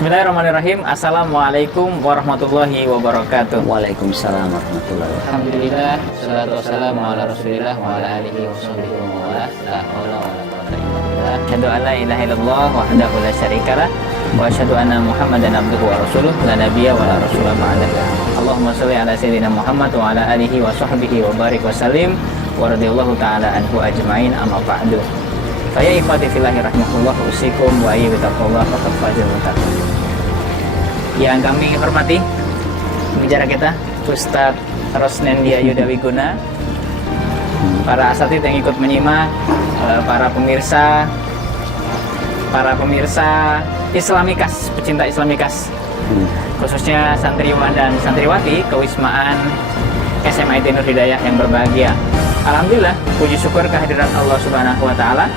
Bismillahirrahmanirrahim. Assalamualaikum warahmatullahi wabarakatuh. Waalaikumsalam warahmatullahi wabarakatuh. Alhamdulillah, salatu wassalamu ala rasulillah wa ala alihi wa sahbihi wa mawala. La haula wa la quwwata illa billah. Asyhadu an la ilaha illallah wahdahu la syarikalah wa asyhadu anna Muhammadan abduhu wa rasuluh la nabiyya wa la rasula ba'dahu. Allahumma shalli ala sayyidina Muhammad wa ala alihi wa sahbihi wa barik wa sallim wa radhiyallahu ta'ala anhu ajma'in, amma ba'du. Fa ya ikhwati fillahi rahimakumullah, usikum wa ayyuhallazina faqad fazal muttaqin. Yang kami hormati pembicara kita Ustadz Rosnendia Yuda Wiguna, para asatidz yang ikut menyimak, para pemirsa Islamikas, pecinta Islamikas, khususnya santriwan dan santriwati kewismaan SMA IT Nur Hidayah yang berbahagia. Alhamdulillah, puji syukur kehadiran Allah Subhanahu wa taala.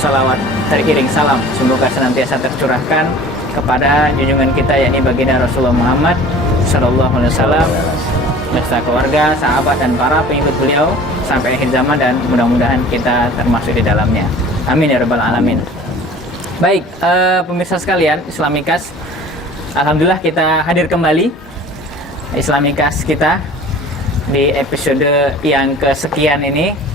Salawat teriring salam semoga senantiasa tercurahkan kepada junjungan kita, yakni baginda Rasulullah Muhammad sallallahu alaihi wasallam, beserta keluarga, sahabat dan para pengikut beliau sampai akhir zaman, dan mudah-mudahan kita termasuk di dalamnya. Amin ya rabbal alamin. Baik, pemirsa sekalian Islamikas, alhamdulillah kita hadir kembali Islamikas kita di episode yang kesekian ini.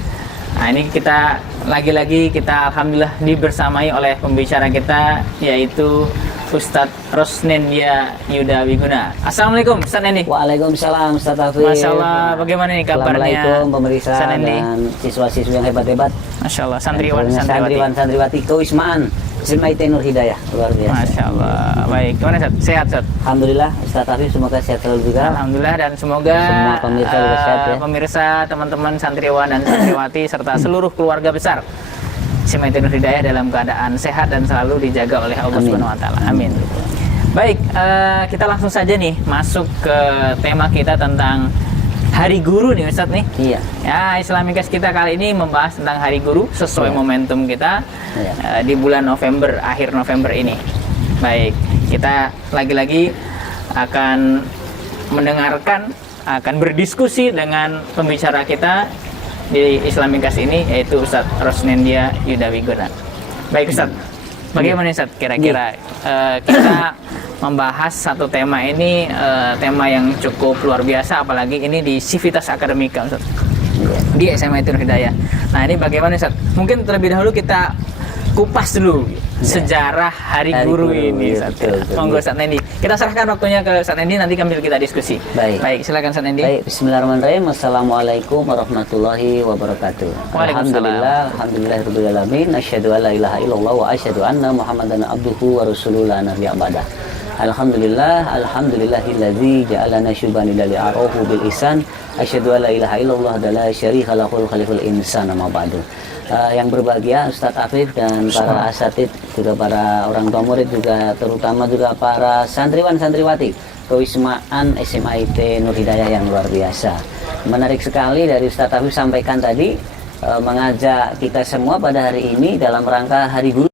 Nah, ini kita lagi-lagi alhamdulillah dibersamai oleh pembicara kita, yaitu Ustadz Rosnendia Yuda Wiguna. Assalamualaikum Ustadz Nendi. Waalaikumsalam Ustadz Hafiz. Masya Allah, bagaimana nih kabarnya? Assalamualaikum pemirsa dan siswa-siswi yang hebat-hebat. Masya Allah, santriwati kewismaan SMA IT Nur Hidayah, luar biasa. Masya Allah. Baik, gimana Ustadz? Sehat Ustadz? Alhamdulillah Ustadz Hafiz, semoga sehat selalu juga. Alhamdulillah, dan semoga semua pemirsa juga sehat ya. Pemirsa, teman-teman santriwan dan santriwati serta seluruh keluarga besar SMA IT Nur Hidayah dalam keadaan sehat dan selalu dijaga oleh Allah Subhanahu wa taala. Amin. Baik, kita langsung saja nih masuk ke tema kita tentang Hari Guru nih Ustadz nih. Iya. Ya, Islamikas kita kali ini membahas tentang Hari Guru sesuai momentum kita di bulan November, akhir November ini. Baik, kita lagi-lagi akan mendengarkan, akan berdiskusi dengan pembicara kita di Islamikas ini, yaitu Ustadz Rosnendia Yuda Wiguna. Baik Ustadz, bagaimana Ustadz kira-kira kita membahas satu tema ini, tema yang cukup luar biasa, apalagi ini di Civitas Akademika Ustadz, di SMA IT Nur Hidayah. Nah, ini bagaimana Ustadz? Mungkin terlebih dahulu kita kupas dulu sejarah Hari Guru ini Ustadz. Monggo Ustadz Nendi, kita serahkan waktunya ke Ustadz Nendi, nanti kami kita diskusi. Baik, silakan Ustadz Nendi. Baik, bismillahirrahmanirrahim. Assalamualaikum warahmatullahi wabarakatuh. Alhamdulillahirabbil alamin. Asyhadu an la ilaha illallah wa asyhadu anna Muhammadan abduhu wa rasuluhu la nabiyya ba'dah. Alhamdulillahilladzi ja'alana syuban lil arahu bil ihsan. Asyhadu an la ilaha illallah wa la syarika lahu khaliful insana ma ba'du. Yang berbahagia Ustadz Afif dan para asatidz, juga para orang tua murid, juga terutama juga para santriwan santriwati kewismaan SMA IT Nur Hidayah yang luar biasa. Menarik sekali dari Ustadz Afif sampaikan tadi, mengajak kita semua pada hari ini dalam rangka Hari Guru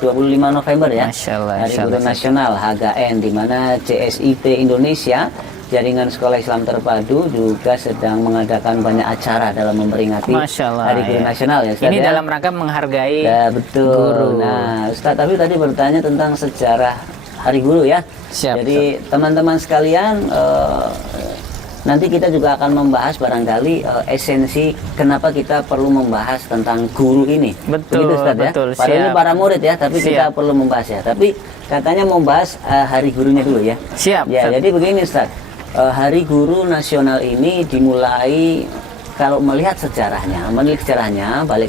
25 November ya. Masya Allah, Hari Guru Nasional HGN, di mana CSIT Indonesia, Jaringan Sekolah Islam Terpadu, juga sedang mengadakan banyak acara dalam memperingati Hari Guru Nasional ya Ustaz. Ini dalam rangka menghargai betul guru. Nah Ustaz, tapi tadi bertanya tentang sejarah Hari Guru ya. Siap, jadi teman-teman sekalian, nanti kita juga akan membahas barangkali esensi kenapa kita perlu membahas tentang guru ini. Betul, Ustaz, betul. Ya? Padahal ini para murid ya, tapi kita perlu membahas ya. Tapi katanya membahas Hari Gurunya dulu ya. Siap. Ya, jadi begini Ustaz. Hari Guru Nasional ini dimulai, kalau melihat sejarahnya, balik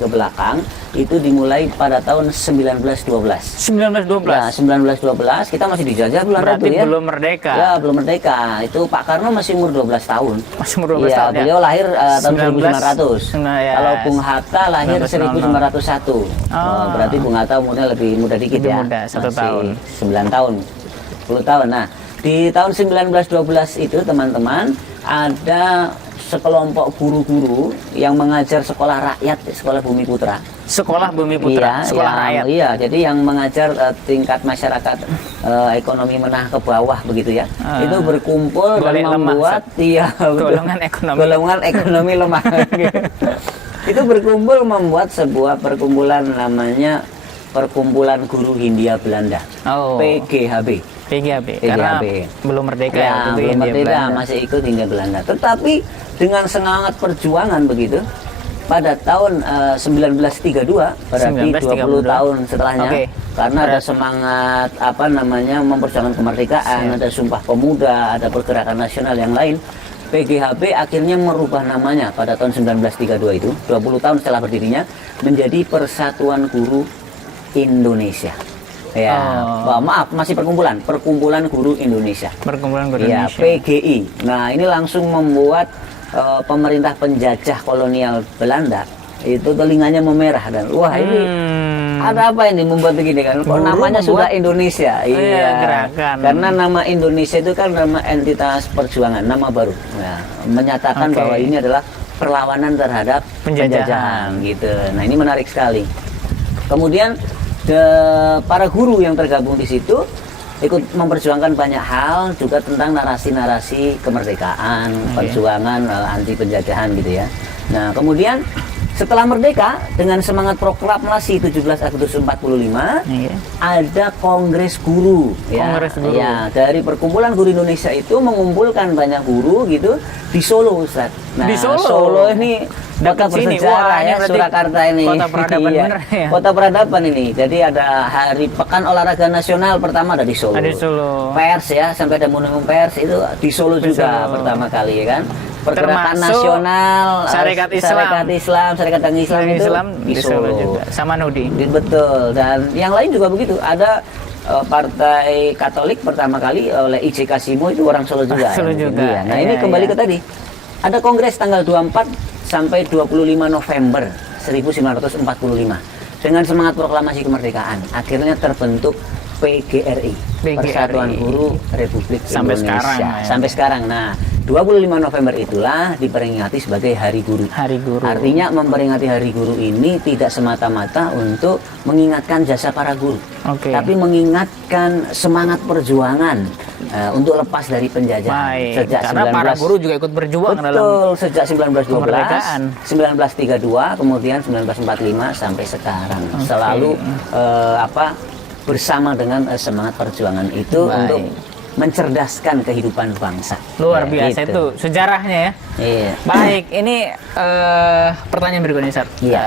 ke belakang, itu dimulai pada tahun 1912. 1912. Ya, 1912 kita masih dijajah Belanda Berarti ya. belum merdeka. Ya, belum merdeka. Itu Pak Karno masih umur 12 tahun. Masih umur 12 ya, tahun ya. Beliau lahir tahun 1900. Nah, ya. Kalau Bung Hatta lahir 1901. Berarti Bung Hatta umurnya lebih muda dikit lebih ya. Muda, 1 tahun. 9 tahun. 10 tahun. Nah, di tahun 1912 itu teman-teman ada sekelompok guru-guru yang mengajar sekolah rakyat, sekolah Bumi Putra. Sekolah Bumi Putra, sekolah rakyat. Iya, jadi yang mengajar tingkat masyarakat ekonomi menengah ke bawah begitu ya. Itu berkumpul dan membuat golongan ekonomi lemah. Itu berkumpul membuat sebuah perkumpulan namanya Perkumpulan Guru Hindia Belanda, PGHB. PGHB. Karena belum merdeka ya, waktu itu belum Hindia merdeka, Belanda. masih ikut Hindia Belanda. Tetapi dengan semangat perjuangan begitu, pada tahun 1932, berarti 20 tahun setelahnya, Oke. karena ada semangat apa namanya memperjuangkan kemerdekaan, ada Sumpah Pemuda, ada pergerakan nasional yang lain. PGHB akhirnya merubah namanya pada tahun 1932 itu, 20 tahun setelah berdirinya, menjadi Persatuan Guru Indonesia. Ya, maaf, masih Perkumpulan Guru Indonesia. Perkumpulan Guru Ya, Indonesia. PGI. Nah, ini langsung membuat pemerintah penjajah kolonial Belanda itu telinganya memerah dan wah ini ada apa ini membuat begini kan? Kok Guru namanya membuat- sudah Indonesia? Iya, gerakan. karena nama Indonesia itu kan nama entitas perjuangan, nama baru. Nah, menyatakan Oke. bahwa ini adalah perlawanan terhadap Penjajahan. penjajahan gitu. Nah, ini menarik sekali. Kemudian para guru yang tergabung di situ ikut memperjuangkan banyak hal juga tentang narasi-narasi kemerdekaan, perjuangan anti penjajahan gitu ya. Nah, kemudian setelah merdeka dengan semangat proklamasi 17 Agustus 45 Iya. ada Kongres Guru ya. Kongres Guru. Ya, dari Perkumpulan Guru Indonesia itu mengumpulkan banyak guru gitu di Solo, Ustaz. Nah, Di Solo? ini kota Dekat sini. bersejarah Wah, ini ya, berarti Surakarta ini. kota peradaban Iya, bener ya. Kota peradaban ini. Jadi ada hari Pekan Olahraga Nasional pertama ada di Solo. Ada di Solo. Pers ya, sampai ada monumen pers itu di Solo Di juga Solo. pertama kali ya kan. Pergerakan Termasuk nasional, Syarikat Islam. Syarikat Tangga Islam Islam, itu Islam di Solo juga. Sama Nudi. Betul, dan yang lain juga begitu. Ada Partai Katolik pertama kali oleh I.J. Kasimo itu orang Solo juga. Solo yang juga. dia. Nah, Iya, ini kembali iya. ke tadi. Ada kongres tanggal 24 sampai 25 November 1945. Dengan semangat proklamasi kemerdekaan, akhirnya terbentuk PGRI, Persatuan Guru Republik Sampai Indonesia. sekarang, ya. Sampai sekarang. Nah, 25 November itulah diperingati sebagai Hari Guru. Hari Guru. Artinya memperingati Hari Guru ini tidak semata-mata untuk mengingatkan jasa para guru, Oke. tapi mengingatkan semangat perjuangan untuk lepas dari penjajahan. Baik. Sejak Karena para guru juga ikut berjuang dalam Betul, sejak 1912, kemerdekaan. 1932, kemudian 1945 sampai sekarang. Oke. Selalu bersama dengan semangat perjuangan itu Baik. untuk mencerdaskan kehidupan bangsa. luar Ya, biasa gitu. itu sejarahnya ya. Iya. Baik, ini pertanyaan berikutnya, Ustaz. Iya.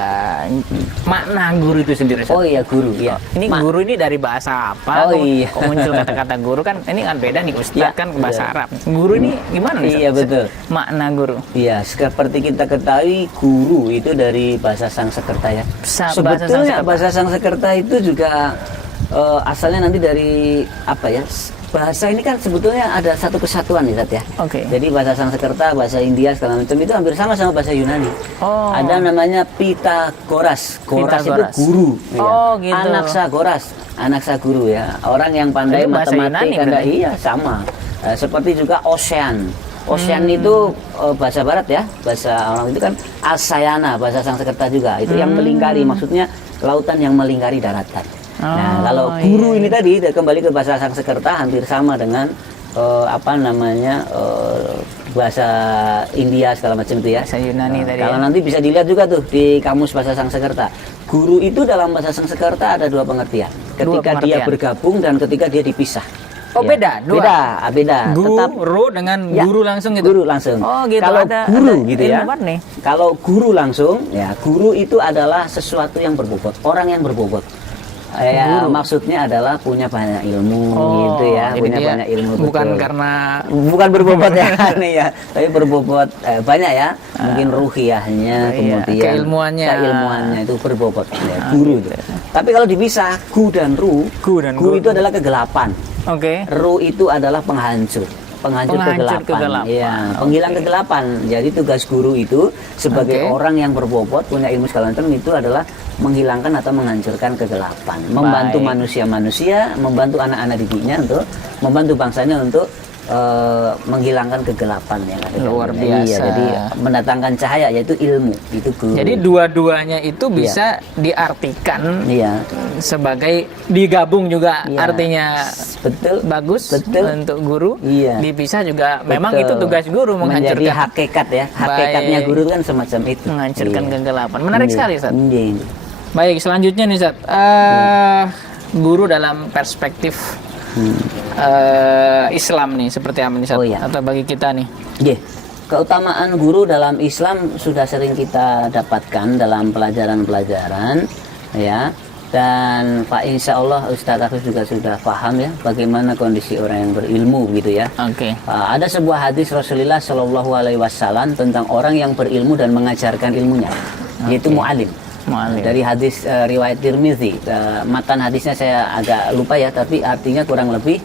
Makna guru itu sendiri, Ustaz. Oh iya, guru ya. Ini guru ini dari bahasa apa? Oh, Kok- iya. Kok muncul kata-kata guru kan? Ini kan beda nih, Ustaz Iya, kan bahasa iya. Arab. Guru ini gimana nih, Ustaz? Iya, betul. Makna guru. Iya, seperti kita ketahui guru itu dari bahasa Sanskerta ya. Bahasa Sebetulnya Sanskerta. bahasa Sanskerta itu juga asalnya nanti dari apa ya? Bahasa ini kan sebetulnya ada satu kesatuan nih, Tat, ya. Oke. Jadi bahasa Sanskerta, bahasa India segala macam itu hampir sama sama bahasa Yunani. Oh. Ada namanya Pitagoras. Goras itu Pitagoras. guru. ya. Oh, gitu. Anak sa guru ya. Orang yang pandai Itu bahasa matematik, Yunani berarti? iya sama. Seperti juga Ocean. Ocean itu bahasa barat ya. Bahasa orang itu kan Asayana, bahasa Sanskerta juga. Itu yang melingkari, maksudnya lautan yang melingkari daratan. Nah, kalau guru ini tadi kembali ke bahasa Sanskerta hampir sama dengan bahasa India segala macam itu ya. Bahasa Yunani tadi Kalau ya. nanti bisa dilihat juga tuh di kamus bahasa Sanskerta. Guru itu dalam bahasa Sanskerta ada dua pengertian. Ketika dia pengertian. bergabung dan ketika dia dipisah. Oh, beda? Dua? Beda. Tetap Guru dengan Ya, guru langsung gitu. Guru langsung. Oh, gitu. Kalau guru gitu ya. ilmu apa nih? Kalau guru langsung, ya guru itu adalah sesuatu yang berbobot, orang yang berbobot. Ya, Guru. maksudnya adalah punya banyak ilmu gitu ya, jadi punya dia banyak ilmu. bukan betul. karena Bukan berbobot ya, nih ya, tapi berbobot banyak ya, mungkin ruhiyahnya, iya, kemudian keilmuannya. itu berbobot ya, guru itu. Tapi kalau dipisah, gu dan ru, Gu dan gu ru. itu adalah kegelapan, oke. ru itu adalah penghancur. Penghancur kegelapan. Ya, penghilang kegelapan. Jadi tugas guru itu sebagai Oke. orang yang berbobot, punya ilmu segala macam itu adalah menghilangkan atau menghancurkan kegelapan, membantu Baik. manusia-manusia, membantu anak-anak didiknya untuk membantu bangsanya untuk menghilangkan kegelapan yang ada. Luar dalamnya. Iya, biasa. jadi mendatangkan cahaya yaitu ilmu, itu guru. Jadi dua-duanya itu bisa diartikan iya, sebagai digabung juga Iya. artinya betul. bagus Betul. untuk guru. Iya. Dipisah juga memang Betul. itu tugas guru Menjadi menghancurkan hakikat ya. Hakikatnya Baik. guru kan semacam itu. menghancurkan Iya. kegelapan. Menarik Iya. sekali, Ustaz. Iya. Baik, selanjutnya nih, Ustaz. Guru dalam perspektif Islam nih seperti apa nih Ustaz? Oh, iya. Atau bagi kita nih? Nggih. Keutamaan guru dalam Islam sudah sering kita dapatkan dalam pelajaran-pelajaran, ya. Dan Pak Insya Allah Ustadz Afif juga sudah paham ya bagaimana kondisi orang yang berilmu gitu ya. Oke. Ada sebuah hadis Rasulullah Shallallahu Alaihi Wasallam tentang orang yang berilmu dan mengajarkan ilmunya, yaitu mu'alim. Dari hadis riwayat Tirmizi, matan hadisnya saya agak lupa ya, tapi artinya kurang lebih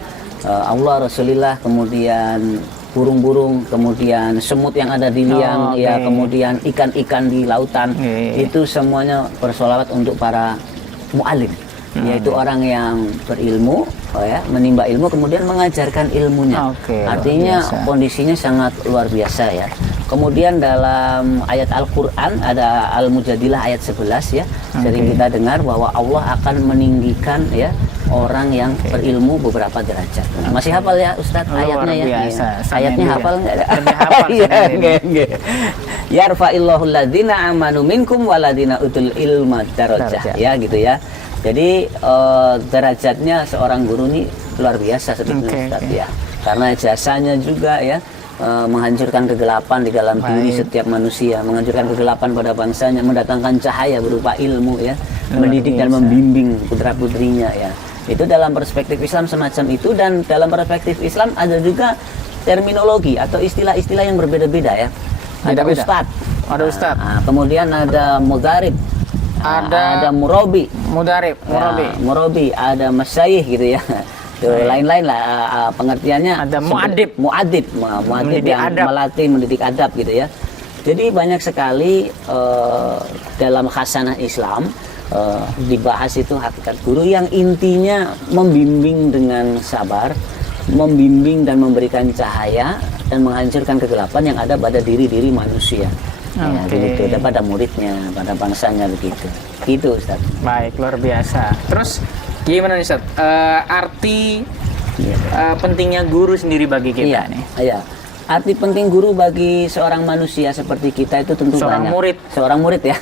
Allah, Rasulullah, kemudian burung-burung, kemudian semut yang ada di liang, ya, kemudian ikan-ikan di lautan, itu semuanya bersolawat untuk para mu'alim, yaitu orang yang berilmu, ya, menimba ilmu kemudian mengajarkan ilmunya. Artinya kondisinya sangat luar biasa ya. Kemudian dalam ayat Al-Quran ada Al-Mujadilah ayat 11 ya, sering kita dengar bahwa Allah akan meninggikan ya orang yang berilmu beberapa derajat. Masih hafal ya Ustadz ayatnya ya? Ayatnya hafal nggak? Yarfa'illahu alladhina amanu minkum waladina utul ilma darajah, ya gitu ya. Jadi derajatnya seorang guru ini luar biasa sebetulnya Ustadz ya, karena jasanya juga ya menghancurkan kegelapan di dalam diri setiap manusia, menghancurkan kegelapan pada bangsanya, mendatangkan cahaya berupa ilmu ya, mendidik dan membimbing putra-putrinya ya. Itu dalam perspektif Islam semacam itu, dan dalam perspektif Islam ada juga terminologi atau istilah-istilah yang berbeda-beda ya. Ada ustadz, kemudian ada mudarib, ada murabi, murabi, ada masyayikh gitu ya. Lain-lain lah pengertiannya. Ada muadib yang melatih, mendidik adab gitu ya. Jadi banyak sekali dalam khasanah Islam dibahas itu hakikat guru yang intinya membimbing dengan sabar, membimbing dan memberikan cahaya dan menghancurkan kegelapan yang ada pada diri-diri manusia. Ya, begitu, dan pada muridnya, pada bangsanya begitu. Gitu Ustaz. Baik, luar biasa. Terus gimana nih Ustaz? Arti pentingnya guru sendiri bagi kita nih. Iya. Arti penting guru bagi seorang manusia seperti kita itu tentu banyak. Seorang murid ya.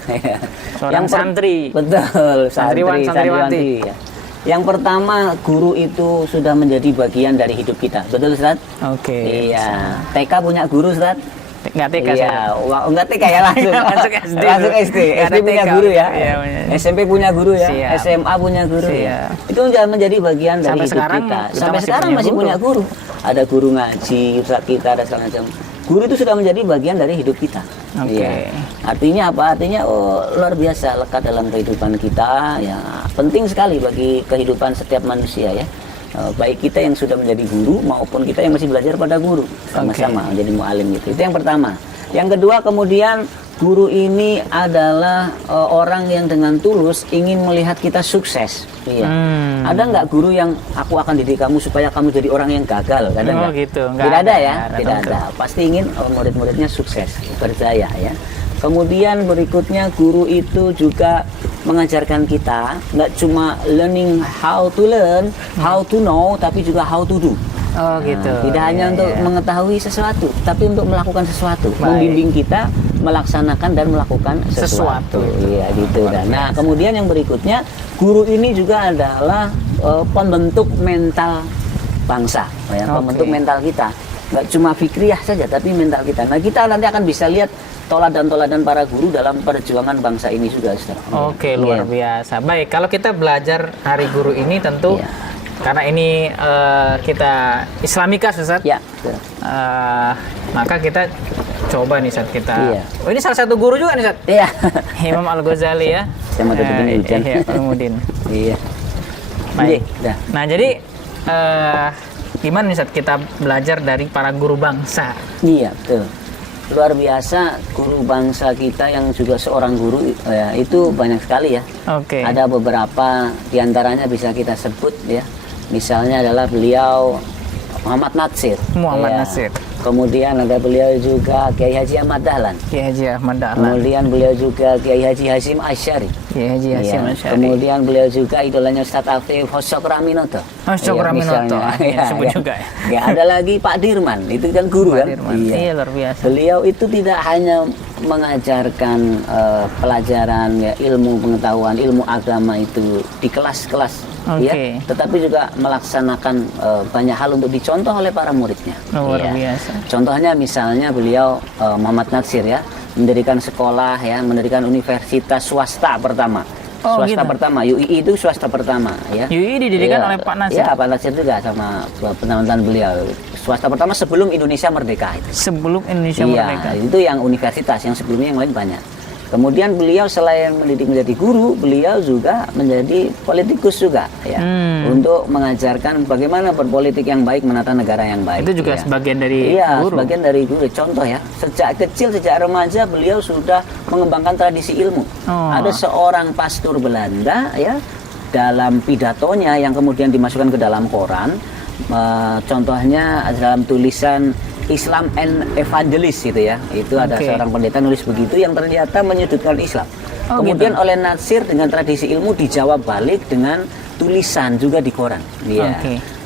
Seorang santri. Betul, santriwati. Ya. Yang pertama, guru itu sudah menjadi bagian dari hidup kita. Betul Ustaz? Iya. TK punya guru Ustaz? Enggak TK iya, enggak TK ya langsung. Langsung SD. SD punya guru ya. SMP punya guru ya. SMA punya guru ya. Itu menjadi bagian dari hidup kita. Sampai sekarang masih punya guru. Ada guru ngaji, ustaz kita, ada segala macam. Guru itu sudah menjadi bagian dari hidup kita. Artinya apa? Artinya luar biasa lekat dalam kehidupan kita ya. Penting sekali bagi kehidupan setiap manusia ya. Baik kita yang sudah menjadi guru maupun kita yang masih belajar pada guru, sama-sama menjadi mu'alim gitu. Itu yang pertama. Yang kedua, kemudian guru ini adalah orang yang dengan tulus ingin melihat kita sukses. Iya. Ada nggak guru yang aku akan didik kamu supaya kamu jadi orang yang gagal? Ada nggak? Gitu. Tidak ada ya. Tidak ada. Pasti ingin murid-muridnya sukses, berjaya ya. Kemudian berikutnya guru itu juga mengajarkan kita nggak cuma learning how to learn, how to know, tapi juga how to do. Tidak hanya untuk mengetahui sesuatu, tapi untuk melakukan sesuatu, membimbing kita melaksanakan dan melakukan sesuatu. Iya gitu. Nah kemudian yang berikutnya, guru ini juga adalah pembentuk mental bangsa, pembentuk mental kita. Nggak cuma fikriyah saja, tapi mental kita. Nah kita nanti akan bisa lihat toladan para guru dalam perjuangan bangsa ini juga. Luar biasa. Baik, kalau kita belajar Hari Guru ini tentu karena ini kita Islamikas Ustaz. Maka kita coba nih Ustaz kita. Oh, ini salah satu guru juga nih Ustaz. Imam Al-Ghazali ya. Ulumuddin. Baik. Nah, jadi gimana nih Ustaz kita belajar dari para guru bangsa? Iya, betul. Luar biasa guru bangsa kita yang juga seorang guru ya, itu banyak sekali ya. Ada beberapa diantaranya bisa kita sebut ya. Misalnya adalah beliau Muhammad Natsir. Natsir. Kemudian ada beliau juga Kiai Haji Ahmad Dahlan. Kemudian beliau juga Kiai Haji Hasyim Asy'ari. Kemudian beliau juga idolanya Ustaz Afif Hossok Raminoto. Sebut juga ya. Ada lagi Pak Dirman, itu kan guru kan. Iya, luar biasa. Beliau itu tidak hanya mengajarkan pelajaran ya, ilmu pengetahuan, ilmu agama itu di kelas-kelas ya, tetapi juga melaksanakan banyak hal untuk dicontoh oleh para muridnya. Luar ya. biasa. Contohnya misalnya beliau Muhammad Natsir ya, mendirikan sekolah ya, mendirikan universitas swasta pertama. Swasta pertama, UI itu swasta pertama ya. UI didirikan oleh Pak Natsir. Ya, Pak Natsir juga sama penonton beliau. Swasta pertama sebelum Indonesia merdeka itu. Sebelum Indonesia merdeka. Itu yang universitas, yang sebelumnya yang lain banyak. Kemudian beliau selain mendidik menjadi guru, beliau juga menjadi politikus juga ya. Untuk mengajarkan bagaimana berpolitik yang baik, menata negara yang baik. Itu juga ya. sebagian dari guru. Sebagian dari guru. Contoh ya, sejak kecil, sejak remaja beliau sudah mengembangkan tradisi ilmu. Ada seorang pastor Belanda ya, dalam pidatonya yang kemudian dimasukkan ke dalam koran, contohnya dalam tulisan Islam and Evangelist gitu ya. Itu ada seorang pendeta nulis begitu yang ternyata menyudutkan Islam. Kemudian oleh Natsir dengan tradisi ilmu dijawab balik dengan tulisan juga di koran. Ya.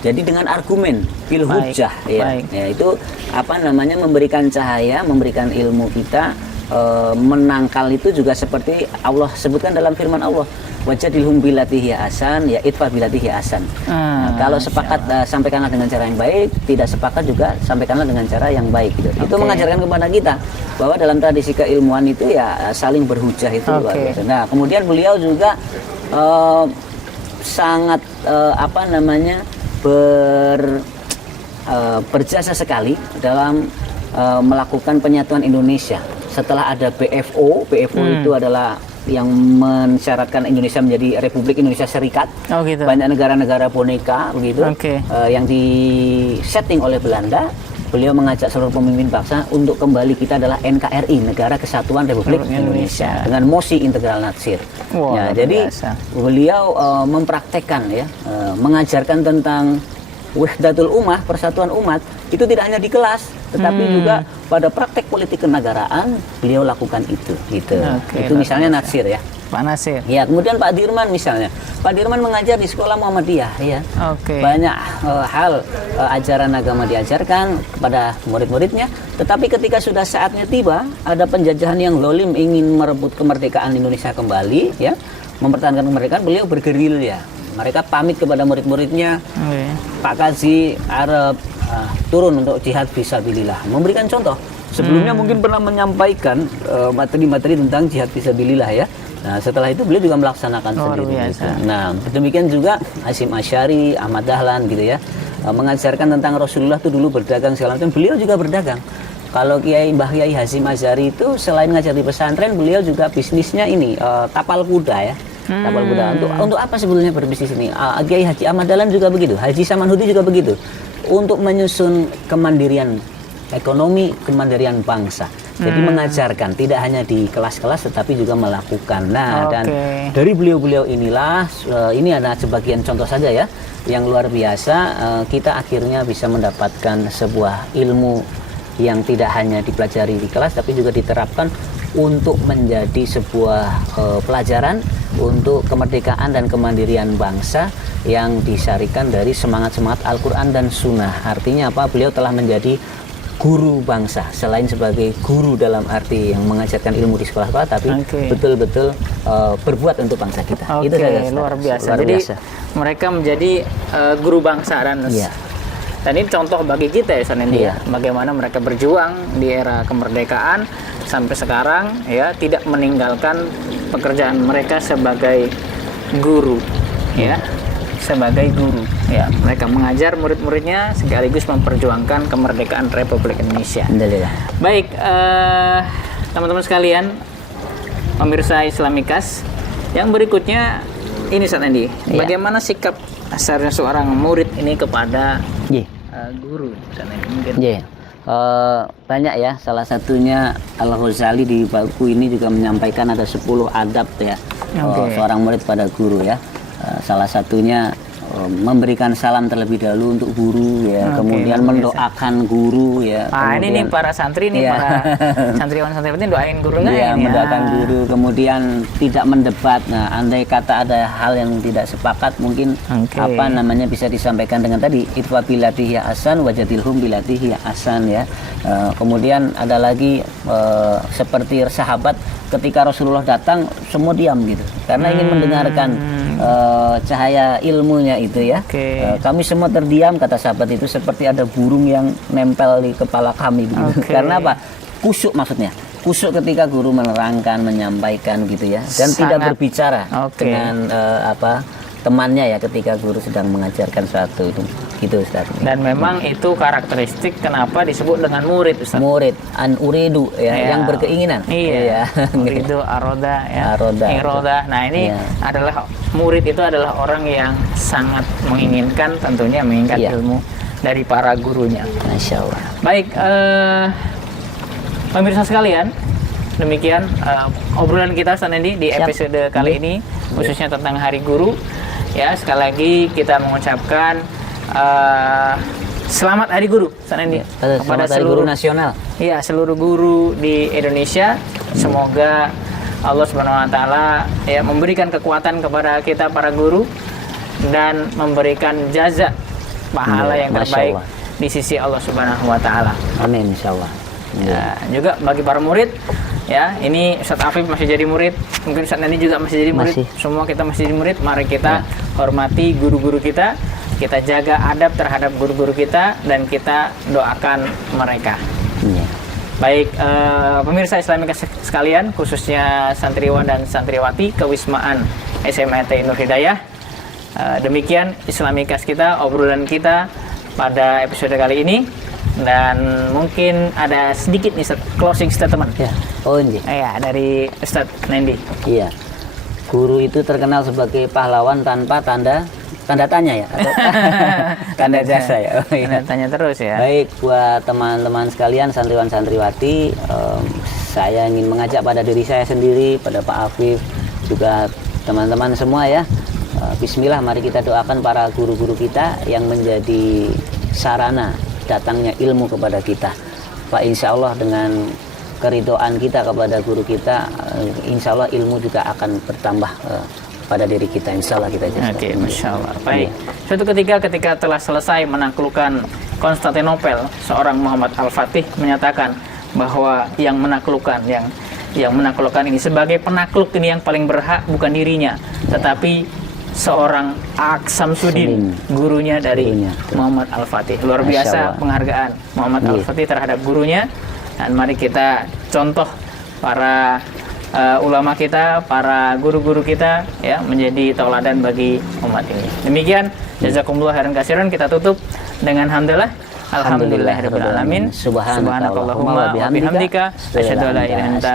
Jadi dengan argumen bil hujjah ya. Ya. Itu apa namanya, memberikan cahaya, memberikan ilmu kita, menangkal itu juga seperti Allah sebutkan dalam firman Allah. Wajadilhum bilatihi hasan ya itfa bilatihi hasan. Kalau sepakat sampaikanlah dengan cara yang baik, tidak sepakat juga sampaikanlah dengan cara yang baik gitu. Itu mengajarkan kepada kita bahwa dalam tradisi keilmuan itu ya saling berhujah itu luar biasa. Nah, kemudian beliau juga sangat apa namanya berjasa sekali dalam melakukan penyatuan Indonesia. Setelah ada BFO itu adalah yang mensyaratkan Indonesia menjadi Republik Indonesia Serikat. Banyak negara-negara boneka begitu yang disetting oleh Belanda. Beliau mengajak seluruh pemimpin bangsa untuk kembali kita adalah NKRI, Negara Kesatuan Republik Indonesia, dengan mosi integral Natsir. Ya, jadi beliau mempraktekkan ya, mengajarkan tentang wahdatul ummah, persatuan umat, itu tidak hanya di kelas, tetapi juga pada praktek politik kenegaraan beliau lakukan itu gitu. Itu misalnya Natsir ya. Pak Natsir. Ya, kemudian Pak Dirman misalnya. Pak Dirman mengajar di sekolah Muhammadiyah ya. Banyak hal ajaran agama diajarkan kepada murid-muridnya, tetapi ketika sudah saatnya tiba, ada penjajahan yang zalim ingin merebut kemerdekaan Indonesia kembali ya, mempertahankan kemerdekaan, beliau bergerilya. Mereka pamit kepada murid-muridnya, Pak Kazi Arab turun untuk jihad fisabilillah, memberikan contoh. Sebelumnya mungkin pernah menyampaikan materi-materi tentang jihad fisabilillah ya. Nah, setelah itu beliau juga melaksanakan sendiri. Gitu. Nah, demikian juga Hasyim Asy'ari, Ahmad Dahlan gitu ya, mengajarkan tentang Rasulullah itu dulu berdagang segala macam. Beliau juga berdagang. Kalau Mbah Kiai Hasyim Asy'ari itu selain ngajar di pesantren, beliau juga bisnisnya ini tapal kuda ya. Tapal kuda. Untuk apa sebetulnya berbisnis ini? Kiai Haji Ahmad Dahlan juga begitu. Haji Samanhudi juga begitu. Untuk menyusun kemandirian ekonomi, kemandirian bangsa. Jadi mengajarkan tidak hanya di kelas-kelas tetapi juga melakukan. Nah, dan dari beliau-beliau inilah ini ada sebagian contoh saja ya yang luar biasa, kita akhirnya bisa mendapatkan sebuah ilmu yang tidak hanya dipelajari di kelas tapi juga diterapkan untuk menjadi sebuah pelajaran untuk kemerdekaan dan kemandirian bangsa yang disarikan dari semangat-semangat Al-Quran dan Sunnah. Artinya apa? Beliau telah menjadi guru bangsa, selain sebagai guru dalam arti yang mengajarkan ilmu di sekolah-sekolah, tapi betul-betul berbuat untuk bangsa kita. Itu luar biasa. Jadi mereka menjadi guru bangsa dan dan ini contoh bagi kita ya Sanendi ya, bagaimana mereka berjuang di era kemerdekaan sampai sekarang ya, tidak meninggalkan pekerjaan mereka sebagai guru ya. Sebagai guru ya, mereka mengajar murid-muridnya sekaligus memperjuangkan kemerdekaan Republik Indonesia. Baik, teman-teman sekalian, pemirsa Islamikas, yang berikutnya ini Sanendi, bagaimana sikap seharusnya seorang murid ini kepada guru Sanendi? Banyak ya, salah satunya Al-Ghazali di buku ini juga menyampaikan ada 10 adab ya seorang murid pada guru ya. Salah satunya memberikan salam terlebih dahulu untuk guru ya, Oke, kemudian luar biasa. mendoakan guru ya. Ah, ini nih kemudian- para santri nih, Iya. para santriwan-santriwati doain gurunya Iya, ini. mendoakan Ah. guru, kemudian tidak mendebat. Nah, andai kata ada hal yang tidak sepakat, mungkin Oke. apa namanya bisa disampaikan dengan tadi itfa bilatihi asan wajadilhum bilatihi asan ya. Kemudian ada lagi seperti sahabat ketika Rasulullah datang semua diam gitu karena ingin mendengarkan cahaya ilmunya itu ya. Oke. Kami semua terdiam, kata sahabat itu, seperti ada burung yang nempel di kepala kami begitu. Oke. Karena apa? Kusuk maksudnya. Kusuk ketika guru menerangkan, menyampaikan gitu ya, dan tidak Sangat- berbicara Oke. dengan temannya ya ketika guru sedang mengajarkan suatu itu. Gitu Ustaz. Dan memang itu karakteristik kenapa disebut dengan murid, Ustaz. Murid an uridu ya, Ya. yang berkeinginan. Iya. Itu aroda ya. Aroda. Iroda. Nah, ini Iya. adalah murid itu adalah orang yang sangat menginginkan tentunya mengingat Iya. ilmu dari para gurunya. Masya Allah. Baik, pemirsa sekalian, demikian obrolan kita Ustaz Nendi di Siap. episode kali ini khususnya tentang Hari Guru. Ya, sekali lagi kita mengucapkan selamat Hari Guru Ustaz Nendi Selamat Hari Guru Nasional. Iya, seluruh guru di Indonesia. Semoga Allah Subhanahu wa taala ya memberikan kekuatan kepada kita para guru dan memberikan jaza pahala Ya, yang Masya terbaik Allah. di sisi Allah Subhanahu wa taala. Amin insya Allah. Ya, juga bagi para murid ya, ini Ustaz Afif masih jadi murid, mungkin Ustaz Nandi juga masih jadi murid. Masih. Semua kita masih jadi murid. Mari kita hormati guru-guru kita jaga adab terhadap guru-guru kita dan kita doakan mereka. Iya. Baik, pemirsa Islamika sekalian, khususnya santriwan dan santriwati kewismaan SMIT Nur Hidayah. Demikian Islamikas kita, obrolan kita pada episode kali ini. Dan mungkin ada sedikit nih closing statement. Ya. Oh ini. Ya, dari Ustadz Nendi. Iya. Guru itu terkenal sebagai pahlawan tanpa tanda tanya ya, atau tanda jasa ya. Oh, iya. Tanya terus ya. Baik, buat teman-teman sekalian, santriwan santriwati, saya ingin mengajak pada diri saya sendiri, pada Pak Afif, juga teman-teman semua ya. Bismillah, mari kita doakan para guru-guru kita yang menjadi sarana datangnya ilmu kepada kita. Pak, insya Allah dengan keridoan kita kepada guru kita, insya Allah ilmu juga akan bertambah pada diri kita, insya Allah kita jaga. Oke, Masya Allah. Baik, suatu ketika telah selesai menaklukkan Konstantinopel, seorang Muhammad Al-Fatih menyatakan bahwa yang menaklukkan ini sebagai penakluk ini yang paling berhak bukan dirinya, tetapi seorang Aksamsuddin, gurunya dari Muhammad Al-Fatih. Luar biasa penghargaan Muhammad Al-Fatih terhadap gurunya. Dan mari kita contoh para ulama kita, para guru-guru kita ya, menjadi tauladan bagi umat ini. Demikian, jazakumullah khairan katsiran. Kita tutup dengan hamdalah. Alhamdulillahirabbil alamin. Subhanakallahumma wa bihamdika asyhadu an la ilaha illa anta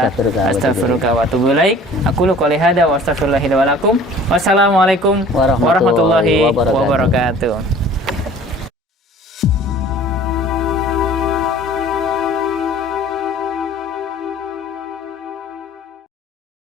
astaghfiruka wa atubu ilaik. Aqulu qouli hadza wa astaghfirullahi wa lakum. Wassalamualaikum warahmatullahi wabarakatuh.